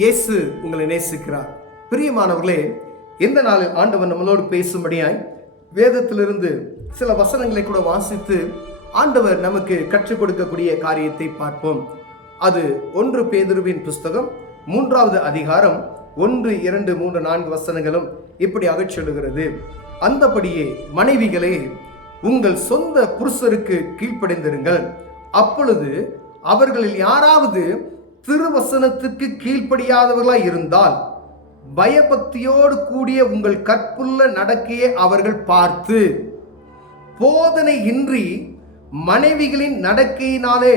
இயேசு உங்களை நேசிக்கிறார். பிரியமானவர்களே, இந்த நாளில் ஆண்டவர் நம்மளோடு பேசும்படியாய் வேதத்திலிருந்து சில வசனங்களை கூட வாசித்து ஆண்டவர் நமக்கு கற்றுக் கொடுக்கக்கூடிய காரியத்தை பார்ப்போம். அது 1 பேதுருவின் புஸ்தகம் 3வது அதிகாரம் 1, 2, 3, 4 வசனங்களும் இப்படியாக சொல்லுகிறது. அந்தபடியே மனைவிகளே, உங்கள் சொந்த புருஷருக்கு கீழ்ப்படிந்திருங்கள். அப்பொழுது அவர்களில் யாராவது திருவசனத்துக்கு கீழ்ப்படியாதவர்களாய் இருந்தால் பயபக்தியோடு கூடிய உங்கள் கற்புள்ள நடக்கையை அவர்கள் பார்த்து போதனை இன்றி மனைவிகளின் நடக்கையினாலே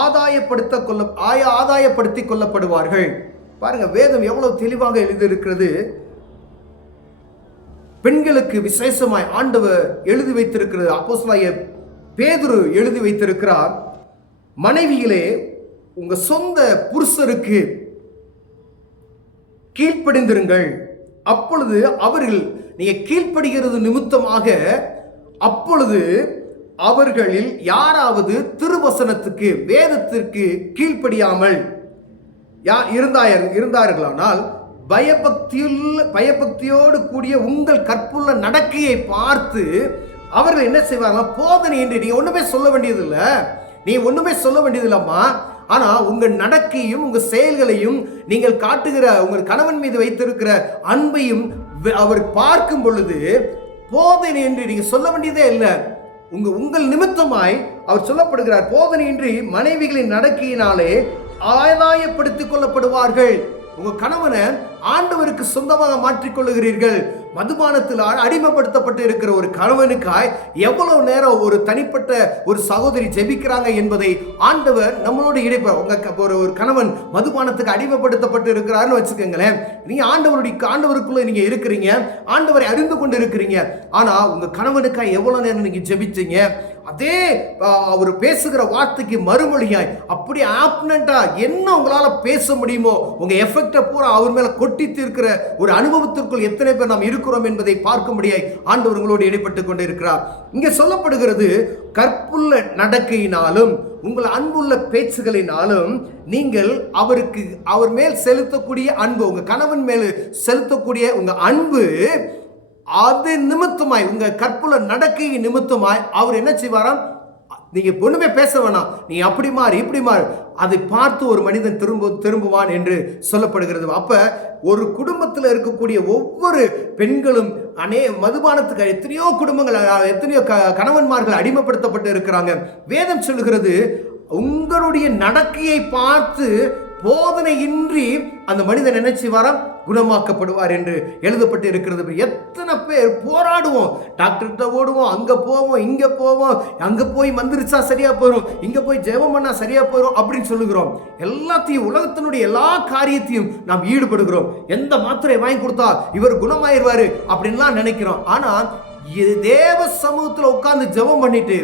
ஆதாயப்படுத்திக் கொள்ளப்படுவார்கள். பாருங்க, வேதம் எவ்வளவு தெளிவாக எழுதியிருக்கிறது. பெண்களுக்கு விசேஷமாய் ஆண்டவர் எழுதி வைத்திருக்கிறது. அப்போஸ்தலனாகிய பேதுரு எழுதி வைத்திருக்கிறார். மனைவிகளே, உங்க சொந்த புருஷருக்கு கீழ்ப்படிந்திருங்கள். அப்பொழுது அவர்கள், நீங்க கீழ்ப்படுகிறது நிமித்தமாக, அப்பொழுது அவர்களில் யாராவது திருவசனத்துக்கு வேதத்திற்கு கீழ்ப்படியாமல் இருந்தார்களானால் பயபக்தியோடு கூடிய உங்கள் கற்புள்ள நடக்கையை பார்த்து அவர்கள் என்ன செய்வாங்க? போதனை என்று நீ ஒண்ணுமே சொல்ல வேண்டியதில்லம்மா. ஆனா உங்க நடக்கையும் உங்க செயல்களையும் நீங்கள் காட்டுகிற உங்கள் கணவன் மீது வைத்திருக்கிற அன்பையும் அவர் பார்க்கும் பொழுது போதனை என்று நீங்க சொல்ல வேண்டியதே இல்லை. உங்கள் நிமித்தமாய் அவர் சொல்லப்படுகிறார். போதனையின்றி மனைவிகளின் நடக்கையினாலே ஆதாயப்படுத்திக் கொள்ளப்படுவார்கள். உங்க கணவனை ஆண்டவருக்கு சொந்தமாக மாற்றிக்கொள்ளுகிறீர்கள். மதுபானத்தில் அடிமைப்படுத்தப்பட்டு இருக்கிற ஒரு கணவனுக்காய் எவ்வளவு நேரம் ஒரு தனிப்பட்ட ஒரு சகோதரி ஜெபிக்கிறாங்க என்பதை ஆண்டவர் நம்மளோட இடைப்ப. ஒரு கணவன் மதுபானத்துக்கு அடிமைப்படுத்தப்பட்டு இருக்கிறாருன்னு வச்சுக்கோங்களேன். நீங்க ஆண்டவருக்குள்ள நீங்க இருக்கிறீங்க, ஆண்டவரை அறிந்து கொண்டு இருக்கிறீங்க. ஆனா உங்க கணவனுக்காய் எவ்வளவு நேரம் நீங்க ஜெபிச்சீங்க? அதே அவர் பேசுகிற வார்த்தைக்கு மறுமொழியாய் அப்படி ஆப்னண்டா என்ன உங்களால பேச முடியுமோ உங்க எஃபெக்டை பூரா அவர் மேல கொட்டி தீர்க்கிற ஒரு அனுபவத்திற்குள் எத்தனை பேர் நாம் இருக்கிறோம் என்பதை பார்க்க முடியாய் ஆண்டவர் உங்களோடு இடைப்பட்டு கொண்டு இருக்கிறார். இங்கே சொல்லப்படுகிறது, கற்புள்ள நடக்கையினாலும் உங்கள் அன்புள்ள பேச்சுகளினாலும் நீங்கள் அவர் மேல் செலுத்தக்கூடிய அன்பு, உங்க கணவன் மேல் செலுத்தக்கூடிய உங்க அன்பு, அது நிமித்தமாய் உங்க கற்புள்ள நடக்கை நிமித்தமாய் அவர் என்ன செய்வாராம்? நீங்க ஒண்ணுமே பேச வேணாம், நீ அப்படி மாறு இப்படி மாறு, அதை பார்த்து ஒரு மனிதன் திரும்புவான் என்று சொல்லப்படுகிறது. அப்ப ஒரு குடும்பத்தில் இருக்கக்கூடிய ஒவ்வொரு பெண்களும் மதுபானத்துக்கு எத்தனையோ குடும்பங்கள், எத்தனையோ கணவன்மார்கள் அடிமைப்படுத்தப்பட்டு இருக்கிறாங்க. வேதம் சொல்லுகிறது, உங்களுடைய நடக்கையை பார்த்து போதனையின்றி அந்த மனிதன் என்ன செய்வாராம்? குணமாக்கப்படுவார் என்று எழுதப்பட்டு இருக்கிறது. எத்தனை பேர் போராடுவோம், டாக்டர்கிட்ட ஓடுவோம், அங்க போவோம், இங்க போவோம், அங்க போய் மந்திரிச்சா சரியா போயிடும், இங்க போய் ஜெபம் பண்ணா சரியா போயிடும் அப்படின்னு சொல்லுகிறோம். எல்லாத்தையும், உலகத்தினுடைய எல்லா காரியத்தையும் நாம் ஈடுபடுகிறோம். எந்த மாத்திரை வாங்கி கொடுத்தா இவர் குணமாயிருவாரு அப்படின்லாம் நினைக்கிறோம். ஆனா தேவ சமூகத்துல உட்கார்ந்து ஜெபம் பண்ணிட்டு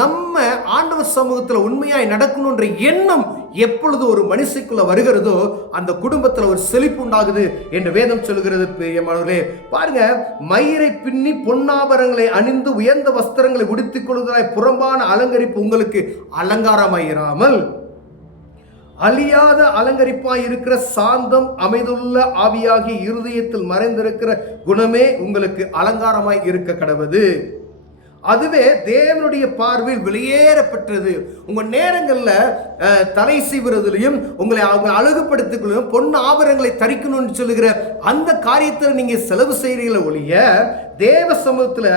நம்ம ஆண்டவர் சமூகத்தில் உண்மையாய் நடக்கணும்ன்ற எண்ணம் எப்பொழுது ஒரு மனுஷனுக்குள்ள வருகிறதோ அந்த குடும்பத்தில் ஒரு செழிப்பு உண்டாகுது என்று வேதம் சொல்லுகிறது. பிரியமானவர்களே, பாருங்க, மயிரை பின்னி பொன்னாபரங்களை அணிந்து உயர்ந்த வஸ்திரங்களை உடுத்திக் கொள்வதாய் புறம்பான அலங்கரிப்பு உங்களுக்கு அலங்காரமாயிராமல் அழியாத அலங்கரிப்பாய் இருக்கிற சாந்தம் அமைதுள்ள ஆவியாகி இருதயத்தில் மறைந்திருக்கிற குணமே உங்களுக்கு அலங்காரமாய் இருக்க கடவுது. அதுவே தேவனுடைய பார்வையில் வெளியேறப்பட்டது. உங்க நேரங்கள்ல தலை செய்வதிலையும் உங்களை அழகுபடுத்திக் கொள்ளும் பொன் ஆபரணங்களை தரிக்கணும்னு சொல்லுகிற அந்த காரியத்தில் நீங்க செலவு செய்கிறீங்கள ஒழிய தேவ சமூகத்துல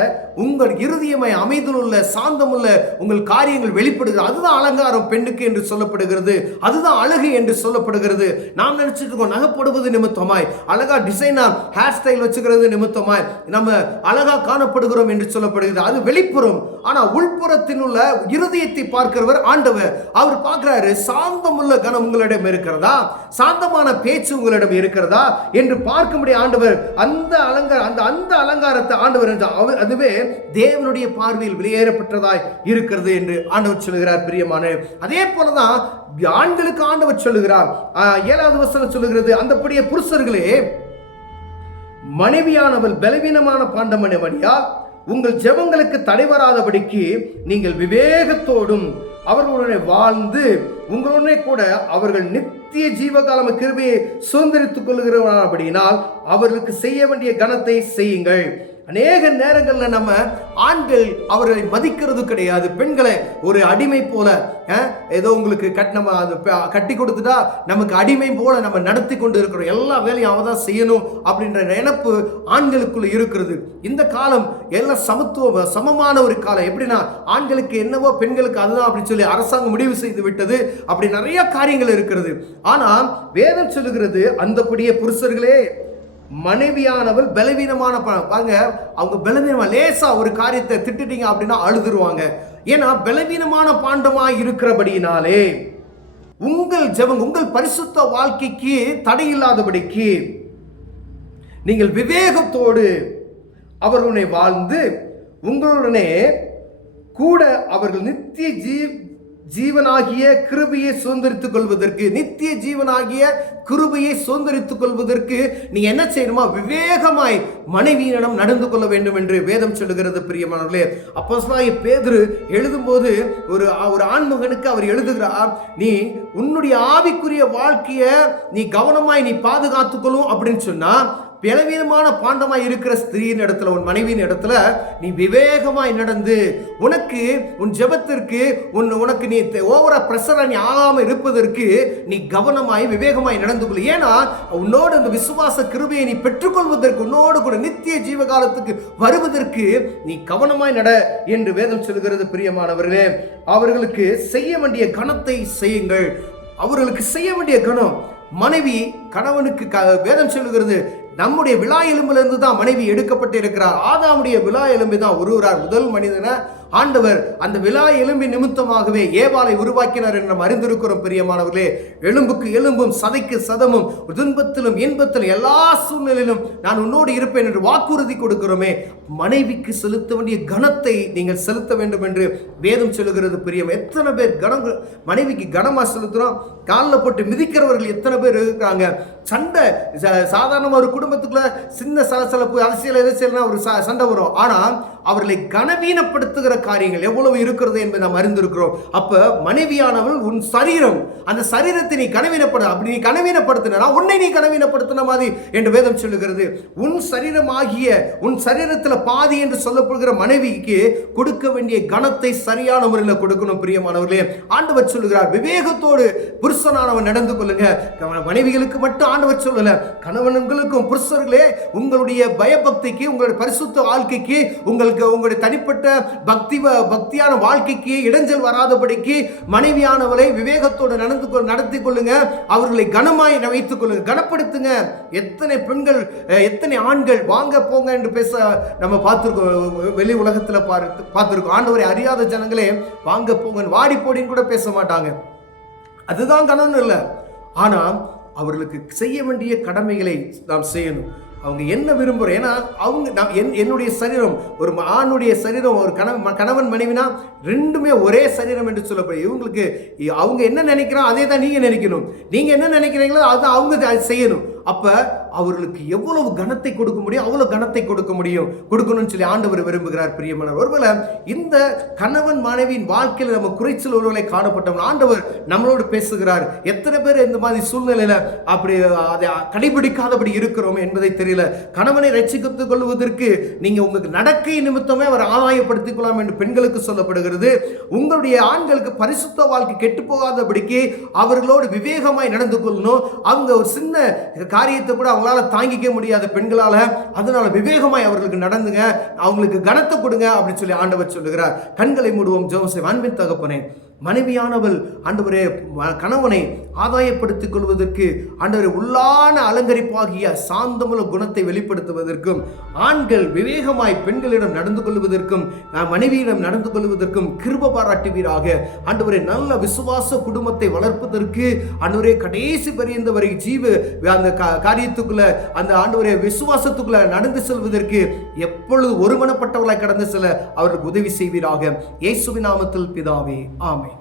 உங்கள் இருதயமாய் அமைதியுள்ள சாந்தமுள்ள உங்கள் காரியங்கள் வெளிப்படுகிறது. அதுதான் அலங்காரம் பெண்ணுக்கு என்று சொல்லப்படுகிறது. அதுதான் அழகு என்று சொல்லப்படுகிறது. நாம் நினைச்சிட்டு இருக்கோம், நகைப்படுவது நிமித்தமாய், அழகா டிசைனா ஹேர் ஸ்டைல் வச்சுக்கிறது நிமித்தமாய் நம்ம அழகா காணப்படுகிறோம் என்று சொல்லப்படுகிறது. அது வெளிப்புறம். ஆனா உள்புறத்தில் உள்ள இருதயத்தை பார்க்கிறவர் ஆண்டவர். அவர் பார்க்கிறாரு, சாந்தமுள்ள கனம் உங்களிடம் இருக்கிறதா, சாந்தமான பேச்சு உங்களிடம் இருக்கிறதா என்று பார்க்க முடிய ஆண்டவர் அந்த அலங்காரத்தை ஆண்டவர் என்றால் அதுவே தேவனுடைய பார்வையில் வெளியேறப்பட்டதாய் இருக்கிறது என்று ஆண்டவர் சொல்லுகிறார். பிரியமான, அதே போலதான் ஆண்களுக்கு ஆண்டவர் சொல்லுகிறார். 7வது வசனம் சொல்லுகிறது, அந்தபடியே புருஷர்களே, மனைவியானவள் பலவீனமான பாண்டமணியால் உங்கள் ஜெபங்களுக்கு தடை வராதபடிக்கு நீங்கள் விவேகத்தோடும் அவர்களுடன் வாழ்ந்து உங்களுடனே கூட அவர்கள் நித்திய ஜீவகாலம் கிருபையை சுதந்திரித்துக் கொள்கிறபடியினால் அவர்களுக்கு செய்ய வேண்டிய கனத்தை செய்யுங்கள். அநேக நேரங்களில் நம்ம ஆண்கள் அவர்களை மதிக்கிறது கிடையாது. பெண்களை ஒரு அடிமை போல, ஏதோ உங்களுக்கு நம்ம கட்டி கொடுத்துட்டா நமக்கு அடிமை போல நம்ம நடத்தி கொண்டு இருக்கிறோம். எல்லா வேலையும் அவன் தான் செய்யணும் அப்படின்ற நினைப்பு ஆண்களுக்குள்ள இருக்கிறது. இந்த காலம் எல்லாம் சமமான ஒரு காலம். எப்படின்னா ஆண்களுக்கு என்னவோ பெண்களுக்கு அதுதான் அப்படின்னு சொல்லி அரசாங்கம் முடிவு செய்து விட்டது. அப்படி நிறைய காரியங்கள் இருக்கிறது. ஆனால் வேதம் சொல்லுகிறது, அந்தபடியே புருஷர்களே, மனைவியானவள் பலவீனமான பாருங்க, அவங்க பலவீனமா லேசா ஒரு காரியத்தை திட்டுட்டீங்க அப்படின்னா அழுதுருவாங்க. ஏன்னா பலவீனமான பாண்டமா இருக்கிறபடியினாலே உங்கள் ஜெபம், உங்கள் பரிசுத்த வாழ்க்கைக்கு தடையில்லாதபடிக்கு நீங்கள் விவேகத்தோடு அவர்களுடனே வாழ்ந்து உங்களுடனே கூட அவர்கள் நித்திய ஜீவனாகிய கிருபையை சுதந்திரித்துக் கொள்வதற்கு, நித்திய ஜீவனாகிய கிருபையை சுதந்திரித்துக் கொள்வதற்கு நீ என்ன செய்யணுமா? விவேகமாய் மனைவியிடம் நடந்து கொள்ள வேண்டும் என்று வேதம் சொல்லுகிறது. பிரியமானவர்களே, அப்போஸ்தலனாகிய பேதுரு எழுதும்போது ஒரு ஆண்மகனுக்கு அவர் எழுதுகிறார், நீ உன்னுடைய ஆவிக்குரிய வாழ்க்கையை நீ கவனமாய் நீ பாதுகாத்துக் கொள்ளும் அப்படின்னு சொன்னா, பலவீனமான பாண்டமாய் இருக்கிற ஸ்திரீயின் இடத்துல, உன் மனைவியின் இடத்துல நீ விவேகமாய் நடந்து உனக்கு உன் ஜெபத்திற்கு உனக்கு நீ ஓவரா பிரஷரா நீ ஆகாம இருப்பதற்கு நீ கவனமாய் விவேகமாய் நடந்து கொள். ஏன்னா உன்னோடு அந்த விசுவாச கிருபையை நீ பெற்றுக்கொள்வதற்கு, உன்னோடு கூட நித்திய ஜீவகாலத்துக்கு வருவதற்கு நீ கவனமாய் நட என்று வேதம் சொல்கிறது. பிரியமானவர்களே, அவர்களுக்கு செய்ய வேண்டிய கனத்தை செய்யுங்கள். அவர்களுக்கு செய்ய வேண்டிய கனம், மனைவி கணவனுக்கு வேதம் சொல்லுகிறது, நம்முடைய விலா எலும்பிலிருந்து தான் மனைவி எடுக்கப்பட்டு இருக்கிறார். ஆதாமுடைய விலா எலும்பு தான் உருவார் முதல் மனிதனை ஆண்டவர் அந்த விலா எலும்பி நிமித்தமாகவே ஏவாளை உருவாக்கினார் என்று நாம் அறிந்திருக்கிறோம். பிரியமானவர்களே, எலும்புக்கு எலும்பும் சதைக்கு சதமும் துன்பத்திலும் இன்பத்திலும் எல்லா சூழ்நிலையிலும் நான் உன்னோடு இருப்பேன் என்று வாக்குறுதி கொடுக்கிறோமே. மனைவிக்கு செலுத்த வேண்டிய கனத்தை நீங்கள் செலுத்த வேண்டும் என்று வேதம் சொல்லுகிறது. பிரியம், எத்தனை பேர் மனைவிக்கு கனமா செலுத்துறோம்? காலில் போட்டு மிதிக்கிறவர்கள் எத்தனை பேர் இருக்கிறாங்க. சண்டை சாதாரணமாக ஒரு குடும்பத்துக்குள்ள சின்ன சலசலப்பு அரசியல் எதிர்ச்சியல்னா ஒரு சண்டை வரும். ஆனால் அவர்களை கனவீனப்படுத்துகிற காரியங்கள் எவ்வளவு இருக்கிறது என்பதை நாம் அறிந்திருக்கிறோம். அப்ப மனைவியானவள் உன் சரீரம், அந்த சரீரத்தை நீ கனவீனப்பட, அப்படி நீ கனவீனப்படுத்தினா உன்னை நீ கனவீனப்படுத்தின மாதிரி என்று வேதம் சொல்லுகிறது. உன் சரீரம் ஆகிய உன் சரீரத்தில் பாதி என்று சொல்லப்படுகிற மனைவிக்கு கொடுக்க வேண்டிய கனத்தை சரியான முறையில் கொடுக்கணும். பிரியமானவர்களே, ஆண்டவர் சொல்லுகிறார், விவேகத்தோடு புருஷனானவன் நடந்து கொள்ளுங்க. மனைவிகளுக்கு மட்டும் ஆண்டவர் சொல்லல, கணவன்களுக்கும் புருஷர்களே உங்களுடைய பயபக்திக்கு, உங்களுடைய பரிசுத்த வாழ்க்கைக்கு, உங்களுடைய தனிப்பட்ட பக்தியான வாழ்க்கைக்கு இடைஞ்சல் வராதபடிக்கு மனைவியானவரை விவேகத்தோடு நடத்தி கொள்ளுங்க. அவர்களை கனமாய் வைத்துக் கொள்ளுங்க, கனப்படுத்துங்க. எத்தனை பெண்கள், எத்தனை ஆண்கள் வாங்க போங்க என்று பேச நம்ம பார்த்திருக்கோம், வெளி உலகத்தில் பார்த்திருக்கோம். ஆண்டவரை அறியாத ஜனங்களே வாங்க போங்க வாடி போடின்னு கூட பேச மாட்டாங்க. அதுதான் கனவு இல்லை. ஆனால் அவர்களுக்கு செய்ய வேண்டிய கடமைகளை நாம் செய்யணும். அவங்க என்ன விரும்புகிறோம், ஏன்னா அவங்க என்னுடைய சரீரம், ஒரு ஆணுடைய சரீரம், ஒரு கணவன் மனைவினா ரெண்டுமே ஒரே சரீரம் என்று சொல்லப்படும். இவங்களுக்கு அவங்க என்ன நினைக்கிறோம் அதே தான் நீங்கள் நினைக்கணும். நீங்கள் என்ன நினைக்கிறீங்களோ அதுதான் அவங்க செய்யணும். அப்போ அவர்களுக்கு எவ்வளவு கனத்தை கொடுக்க முடியும் அவ்வளோ கனத்தை கொடுக்கணும்னு சொல்லி ஆண்டவர் விரும்புகிறார். பிரியமானவர், ஒருவேளை இந்த கணவன் மனைவியின் வாழ்க்கையில் நம்ம குறைச்சல் ஒருவேளை காணப்பட்டோம், ஆண்டவர் நம்மளோடு பேசுகிறார். எத்தனை பேர் இந்த மாதிரி சூழ்நிலையில் அப்படி அதை கடைபிடிக்காதபடி இருக்கிறோம் என்பதை தெரியல. கணவனை ரட்சித்துக் கொள்வதற்கு நீங்கள் உங்களுக்கு நடக்கை நிமித்தமே அவர் ஆதாயப்படுத்திக் கொள்ளலாம் என்று பெண்களுக்கு சொல்லப்படுகிறது. உங்களுடைய ஆண்களுக்கு பரிசுத்த வாழ்க்கை கெட்டு போகாதபடிக்கு அவர்களோடு விவேகமாய் நடந்து கொள்ளணும். அவங்க ஒரு சின்ன காரியத்தை கூட அவங்களால தாங்கிக்க முடியாத பெண்களால, அதனால விவேகமாய் அவர்களுக்கு நடந்துங்க, அவங்களுக்கு கனத்தை கொடுங்க அப்படின்னு சொல்லி ஆண்டவர் சொல்லுகிறார். கண்களை மூடுவோம், ஜெபம் செய்வோம். அன்பின் தகப்பனே, மனைவியானவள் ஆண்டவரே கணவனை ஆதாயப்படுத்திக் கொள்வதற்கு, ஆண்டவரே உள்ளான அலங்கரிப்பாகிய சாந்தமுள்ள குணத்தை வெளிப்படுத்துவதற்கும், ஆண்கள் விவேகமாய் பெண்களிடம் நடந்து கொள்வதற்கும், மனைவியிடம் நடந்து கொள்வதற்கும் கிருபை பாராட்டுவீராக. ஆண்டவரே நல்ல விசுவாச குடும்பத்தை வளர்ப்பதற்கு, ஆண்டவரே கடைசி பரியந்த வரை அந்த காரியத்துக்குள்ள, அந்த ஆண்டவரே விசுவாசத்துக்குள்ள நடந்து செல்வதற்கு எப்பொழுது ஒருமனப்பட்டவர்களாய் கடந்து செல்ல அவர்களுக்கு உதவி செய்வீராக. இயேசுவின் நாமத்தில் பிதாவே, ஆமென்.